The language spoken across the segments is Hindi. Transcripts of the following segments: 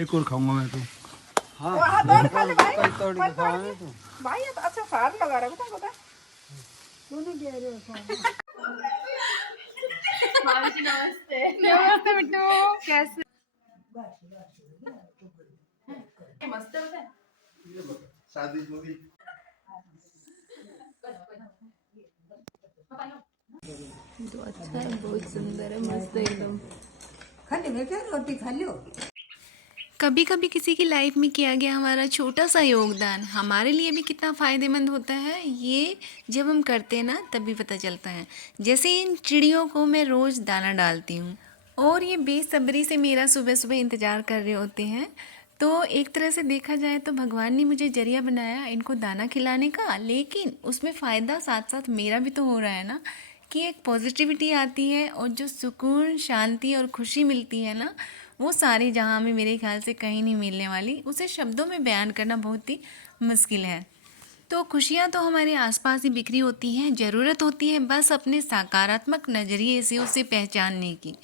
एक और खाऊंगा मैं तो। हाँ भाई ये तो अच्छा फाड़ लगा रहा है पता है। दोनों कह रहे हो मामी नमस्ते। नमस्ते बिट्टू, कैसे? मस्त है शादी मूवी तो अच्छा है, बहुत सुंदर है, मस्त एकदम। खाली में क्या रोटी खा लो। कभी कभी किसी की लाइफ में किया गया हमारा छोटा सा योगदान हमारे लिए भी कितना फ़ायदेमंद होता है, ये जब हम करते हैं ना तभी पता चलता है। जैसे इन चिड़ियों को मैं रोज़ दाना डालती हूँ और ये बेसब्री से मेरा सुबह सुबह इंतज़ार कर रहे होते हैं। तो एक तरह से देखा जाए तो भगवान ने मुझे जरिया बनाया इनको दाना खिलाने का, लेकिन उसमें फ़ायदा साथ साथ मेरा भी तो हो रहा है ना, कि एक पॉजिटिविटी आती है और जो सुकून, शांति और खुशी मिलती है ना, वो सारी जहाँ में मेरे ख्याल से कहीं नहीं मिलने वाली। उसे शब्दों में बयान करना बहुत ही मुश्किल है। तो खुशियाँ तो हमारे आसपास ही बिखरी होती हैं, ज़रूरत होती है बस अपने सकारात्मक नज़रिए से उसे पहचानने की।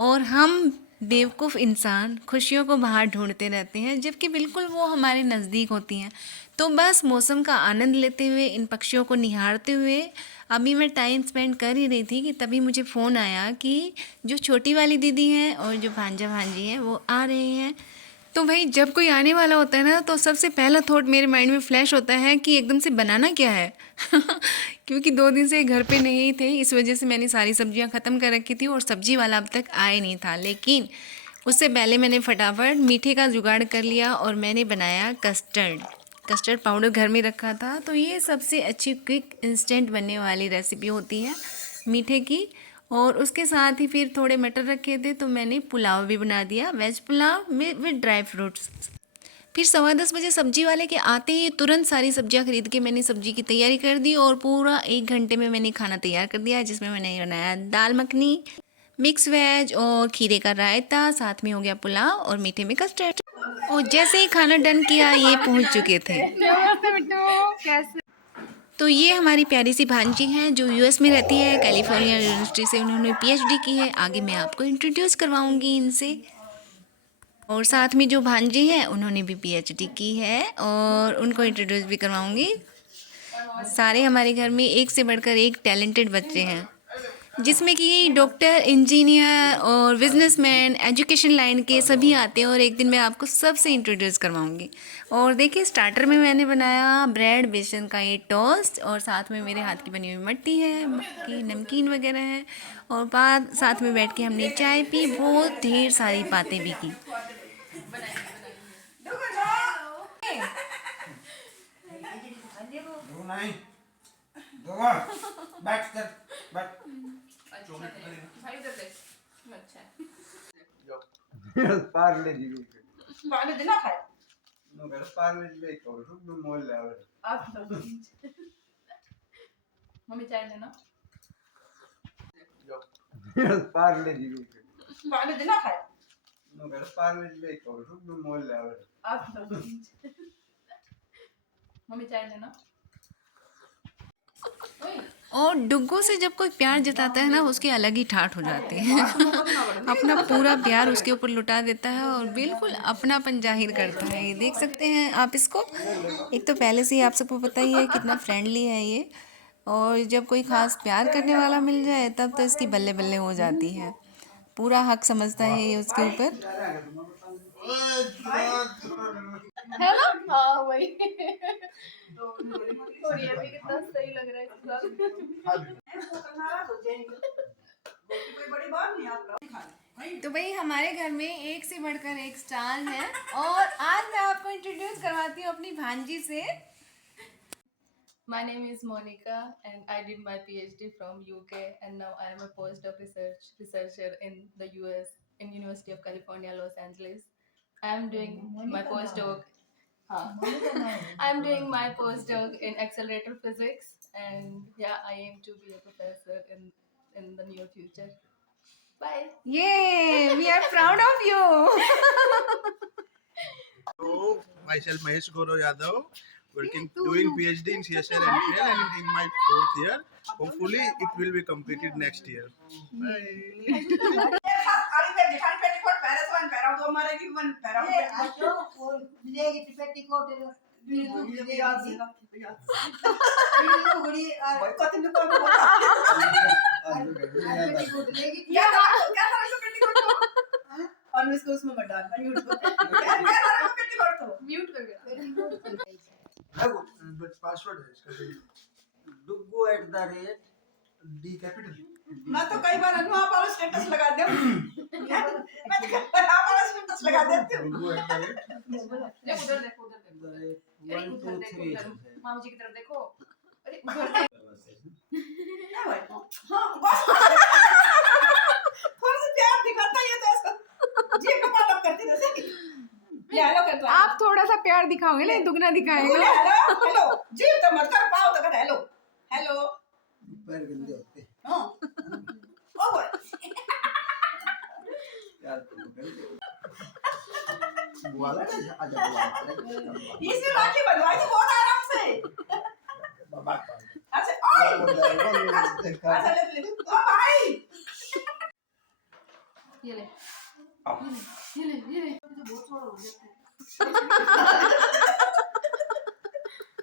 और हम बेवकूफ़ इंसान खुशियों को बाहर ढूंढते रहते हैं, जबकि बिल्कुल वो हमारे नज़दीक होती हैं। तो बस मौसम का आनंद लेते हुए, इन पक्षियों को निहारते हुए अभी मैं टाइम स्पेंड कर ही रही थी कि तभी मुझे फ़ोन आया कि जो छोटी वाली दीदी हैं और जो भांजा भांजी हैं वो आ रहे हैं। तो भाई जब कोई आने वाला होता है ना, तो सबसे पहला थॉट मेरे माइंड में फ्लैश होता है कि एकदम से बनाना क्या है। क्योंकि 2 दिन से घर पे नहीं थे, इस वजह से मैंने सारी सब्जियां ख़त्म कर रखी थी और सब्जी वाला अब तक आए नहीं था। लेकिन उससे पहले मैंने फटाफट मीठे का जुगाड़ कर लिया और मैंने बनाया कस्टर्ड। कस्टर्ड पाउडर घर में रखा था, तो ये सबसे अच्छी क्विक इंस्टेंट बनने वाली रेसिपी होती है मीठे की। और उसके साथ ही फिर थोड़े मटर रखे थे, तो मैंने पुलाव भी बना दिया, वेज पुलाव में विद ड्राई फ्रूट्स। फिर 10:15 बजे सब्जी वाले के आते ही तुरंत सारी सब्जियां खरीद के मैंने सब्जी की तैयारी कर दी और पूरा 1 घंटे में मैंने खाना तैयार कर दिया, जिसमें मैंने बनाया दाल मखनी, मिक्स वेज और खीरे का रायता, साथ में हो गया पुलाव और मीठे में कस्टर्ड। और जैसे ही खाना डन किया ये पहुंच चुके थे। नमस्ते बिट्टू, कैसे? तो ये हमारी प्यारी सी भांजी हैं जो यूएस में रहती है, कैलिफोर्निया यूनिवर्सिटी से उन्होंने पीएचडी की है। आगे मैं आपको इंट्रोड्यूस करवाऊंगी इनसे। और साथ में जो भांजी हैं उन्होंने भी पीएचडी की है और उनको इंट्रोड्यूस भी करवाऊंगी। सारे हमारे घर में एक से बढ़कर एक टैलेंटेड बच्चे हैं, जिसमें कि डॉक्टर, इंजीनियर और बिजनेसमैन, एजुकेशन लाइन के सभी आते हैं। और एक दिन मैं आपको सबसे इंट्रोड्यूस करवाऊंगी। और देखिए स्टार्टर में मैंने बनाया ब्रेड, बेसन का ये टोस्ट, और साथ में मेरे हाथ की बनी हुई मट्टी है, बाकी नमकीन वगैरह है। और बाद साथ में बैठ के हमने चाय पी, बहुत ढेर सारी बातें भी की। नहीं बैठ कर बैठ पार्ले जी पानी देना खाए नो कर पार्ले जी ले को तो मोल ले आवे आप तो मम्मी चाय लेना। पार्ले जी पानी देना खाए नो कर पार्ले जी ले को तो मोल ले आवे आप तो मम्मी चाय लेना। और डुग्गो से जब कोई प्यार जताता है ना, उसके अलग ही ठाठ हो जाते हैं। अपना पूरा प्यार उसके ऊपर लुटा देता है और बिल्कुल अपनापन जाहिर करता है। ये देख सकते हैं आप इसको। एक तो पहले से ही आप सबको पता ही है कितना फ्रेंडली है ये, और जब कोई ख़ास प्यार करने वाला मिल जाए तब तो इसकी बल्ले बल्ले हो जाती है। पूरा हक समझता है ये उसके ऊपर। है ना? हाँ वही। और ये भी कितना सही लग रहा है इसके साथ। तो भाई हमारे घर में एक से बढ़कर एक स्टार है, और आज मैं आपको इंट्रोड्यूस करवाती हूँ अपनी भांजी से। My name is Monica and I did my PhD from UK and now I am a postdoc researcher in the US in University of California, Los Angeles. I am doing my postdoc. I am doing my postdoc in accelerator physics, and yeah, I aim to be a professor in the near future. Bye. Yay! We are proud of you. So myself Mahesh Gaurav Yadav, doing PhD in CSIR NPL and in my 4th year. Hopefully it will be completed next year. Bye. मारेगी मन पैरा ये आजो और लेगी पेटीकोट लुगड़ी भाई कत ने को पेटीकोट लेगी क्या करा तो पेटीकोट को और इसको उसमें मत डाल म्यूट को क्या करा तो पेटीकोट को म्यूट कर गया। बट पासवर्ड है इसका Duggu डी कैपिटल। मैं तो कई बार अनुआ वाला स्टेटस लगा दे मैं तो कई बार आप वाला स्टेटस लगा देती हूं। ले उधर देखो उधर देखो अरे उधर 1 2 देखो 3 उधर मामू जी की तरफ देखो अरे उधर देखो क्या भाई हां बस थोड़ा सा प्यार दिखाता ये तो ऐसा जी को पालक करती रहती ले हेलो कर दो आप थोड़ा सा प्यार दिखाओगे ना दुगना दिखाएगा। हेलो हेलो जी तो मत कर पाओ तो कर हेलो हेलो पैर गंदे होते हां ओ बोल यार बुआला आजा बुआला इसी राखी बनवाई थी बहुत आराम से बाबा अच्छा ओए अच्छा ले ओ भाई ये ले ये ले बहुत छोड़ा हो जाता है।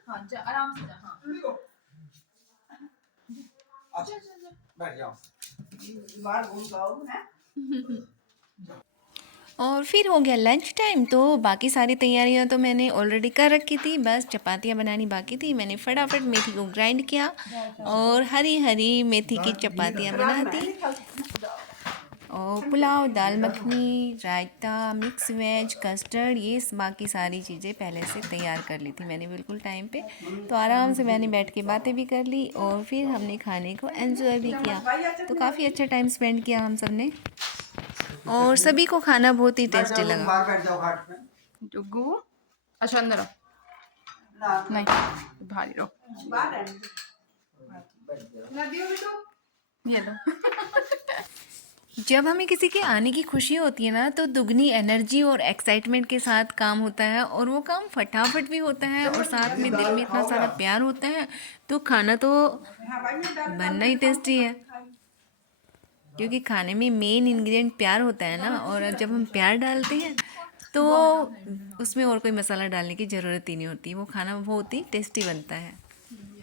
हाँ जा आराम से जा हाँ बैठ जाओ बाहर घूम जाओ ना और फिर हो गया लंच टाइम। तो बाकी सारी तैयारियां तो मैंने ऑलरेडी कर रखी थी, बस चपातियां बनानी बाकी थी। मैंने फटाफट मेथी को ग्राइंड किया और हरी हरी मेथी की चपातियां बना दी। और पुलाव, दाल मखनी, रायता, मिक्स वेज, कस्टर्ड, ये बाकी सारी चीज़ें पहले से तैयार कर ली थी मैंने बिल्कुल टाइम पे। तो आराम से मैंने बैठ के बातें भी कर ली और फिर हमने खाने को एंजॉय भी किया। तो काफ़ी अच्छा टाइम स्पेंड किया हम सब ने और सभी को खाना बहुत ही टेस्टी लगा। बाहर बैठ जाओ घाट पे डुगू अच्छा अंदर ना आओ नहीं बाहर ही रहो बाहर है बैठ जाओ ना दियो बेटो ये लो। जब हमें किसी के आने की खुशी होती है ना तो दुगनी एनर्जी और एक्साइटमेंट के साथ काम होता है और वो काम फटाफट भी होता है और साथ में दिल में इतना सारा प्यार होता है तो खाना तो हां भाई मैं डाल बनना ही टेस्टी है। क्योंकि खाने में मेन इंग्रेडिएंट प्यार होता है ना, और जब हम प्यार डालते हैं तो उसमें और कोई मसाला डालने की ज़रूरत ही नहीं होती, वो खाना बहुत ही टेस्टी बनता है।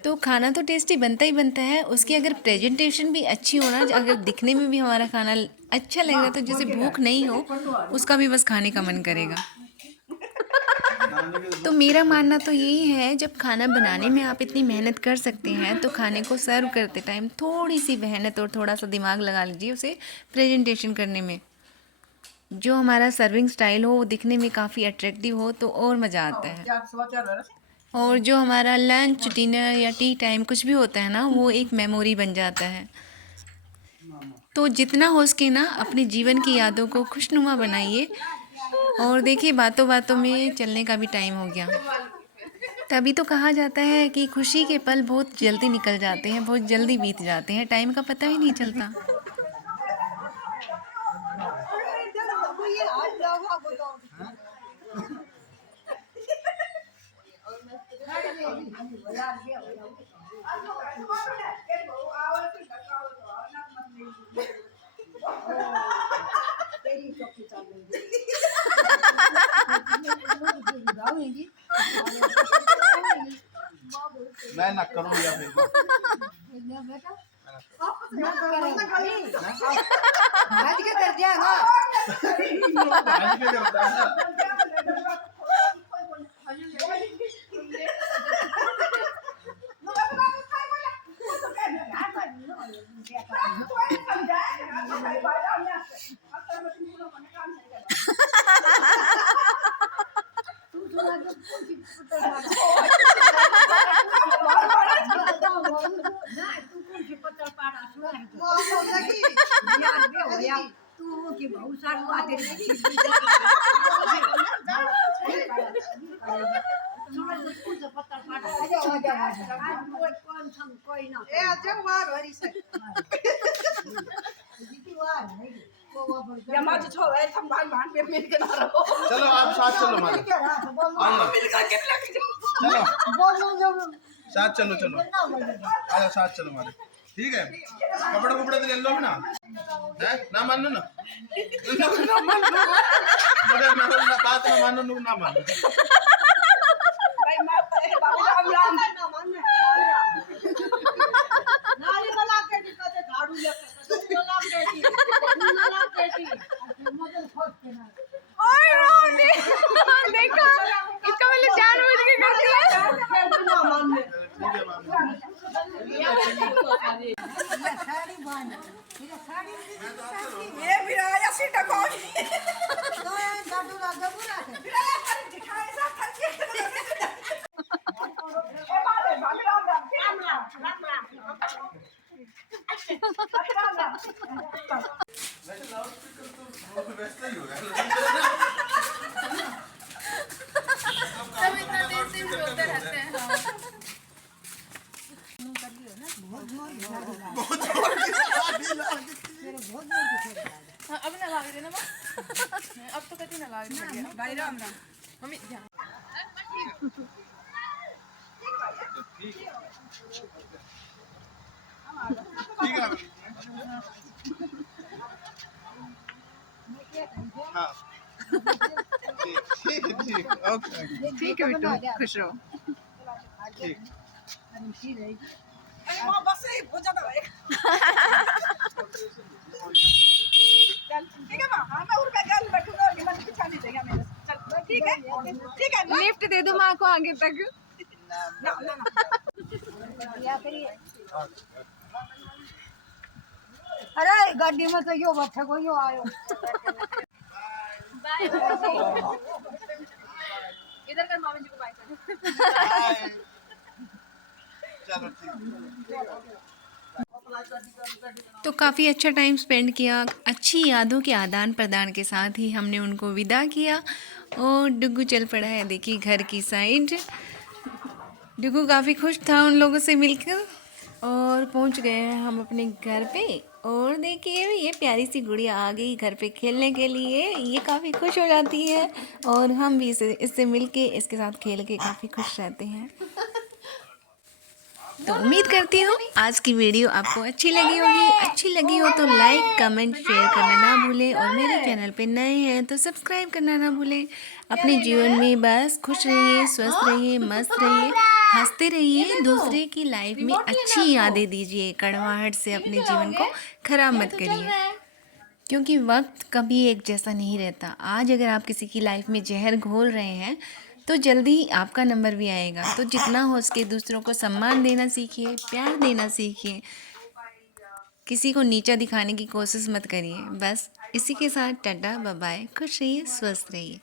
तो खाना तो टेस्टी बनता ही बनता है, उसकी अगर प्रेजेंटेशन भी अच्छी हो ना, अगर दिखने में भी हमारा खाना अच्छा लग रहा है तो जैसे भूख नहीं हो उसका भी बस खाने का मन करेगा। तो मेरा मानना तो यही है, जब खाना बनाने में आप इतनी मेहनत कर सकते हैं तो खाने को सर्व करते टाइम थोड़ी सी मेहनत और थोड़ा सा दिमाग लगा लीजिए उसे प्रेजेंटेशन करने में। जो हमारा सर्विंग स्टाइल हो वो दिखने में काफ़ी अट्रैक्टिव हो तो और मज़ा आता है। क्या समाचार है? और जो हमारा लंच, डिनर या टी टाइम कुछ भी होता है ना, वो एक मेमोरी बन जाता है। तो जितना हो सके ना अपने जीवन की यादों को खुशनुमा बनाइए। और देखिए बातों बातों में चलने का भी टाइम हो गया। तभी तो कहा जाता है कि खुशी के पल बहुत जल्दी निकल जाते हैं, बहुत जल्दी बीत जाते हैं, टाइम का पता ही नहीं चलता। मैं ना करूँ या फिर आज क्या कर दिया ना आज के करता है ना। तू की बहुत सारी बातें चलो आप साथ चलो हमारे, चलो साथ चलो, चलो आजा साथ चलो हमारे। ठीक है कपड़े कुपड़े तो ले लो भी ना है ना मानो ना ना मानो मगर ना बात ना मानो ना मानो भाई मारता है बाबू राम राम नाली बला के दिक्कत है झाड़ू लेके बला के दी बला के दी मदन खोद के ना ओए रोने देखो इसका मतलब जानबूझ के करती है ना मानने ठीक है मानो साड़ी बांध ये साड़ी ये भी आया सीटा कौन तो जादू लगा बुरा है दिखाए सा खर्चे ए मारे बाबू राम राम राम राम राम राम वैसे लाउडस्पीकर तो वैसा ही होगा सब इतना देर से बोलते रहते हैं हाँ अब ना लाग रही ना माँ अब तो कभी ना लाग रही भाई राम राम मम्मी ध्यान ठीक है हाँ ठीक ओके ठीक है बेटू खुश रहो ठीक अरे मां बस ही हो जाता है चल ठीक है मां हां मैं उड़ पे गल बैठूंगा और मन पीछा नहीं चाहिए मेरे चल ठीक है लिफ्ट दे दो माँ को आगे तक ना ना ना या करिए अरे गाड़ी में तो यो बैठे को यो आयो बाय इधर कर मामी जी को बाय कर चलो ठीक तो काफ़ी अच्छा टाइम स्पेंड किया, अच्छी यादों के आदान प्रदान के साथ ही हमने उनको विदा किया और डुग्गू चल पड़ा है देखिए घर की साइड। डुग्गू काफ़ी खुश था उन लोगों से मिलकर और पहुंच गए हैं हम अपने घर पे। और देखिए ये प्यारी सी गुड़िया आ गई घर पे खेलने के लिए, ये काफ़ी खुश हो जाती है और हम भी इससे मिलके इसके साथ खेल के काफ़ी खुश रहते हैं। तो उम्मीद करती हूँ आज की वीडियो आपको अच्छी लगी होगी। अच्छी लगी हो तो लाइक कमेंट शेयर करना ना भूलें और मेरे चैनल पे नए हैं तो सब्सक्राइब करना ना भूलें। अपने जीवन में बस खुश रहिए, स्वस्थ रहिए, मस्त रहिए, हंसते रहिए, दूसरे की लाइफ में अच्छी यादें दीजिए। कड़वाहट से अपने जीवन को खराब मत करिए क्योंकि वक्त कभी एक जैसा नहीं रहता। आज अगर आप किसी की लाइफ में जहर घोल रहे हैं तो जल्दी ही आपका नंबर भी आएगा। तो जितना हो सके दूसरों को सम्मान देना सीखिए, प्यार देना सीखिए, किसी को नीचा दिखाने की कोशिश मत करिए। बस इसी के साथ टाटा बाय बाय, खुश रहिए, स्वस्थ रहिए।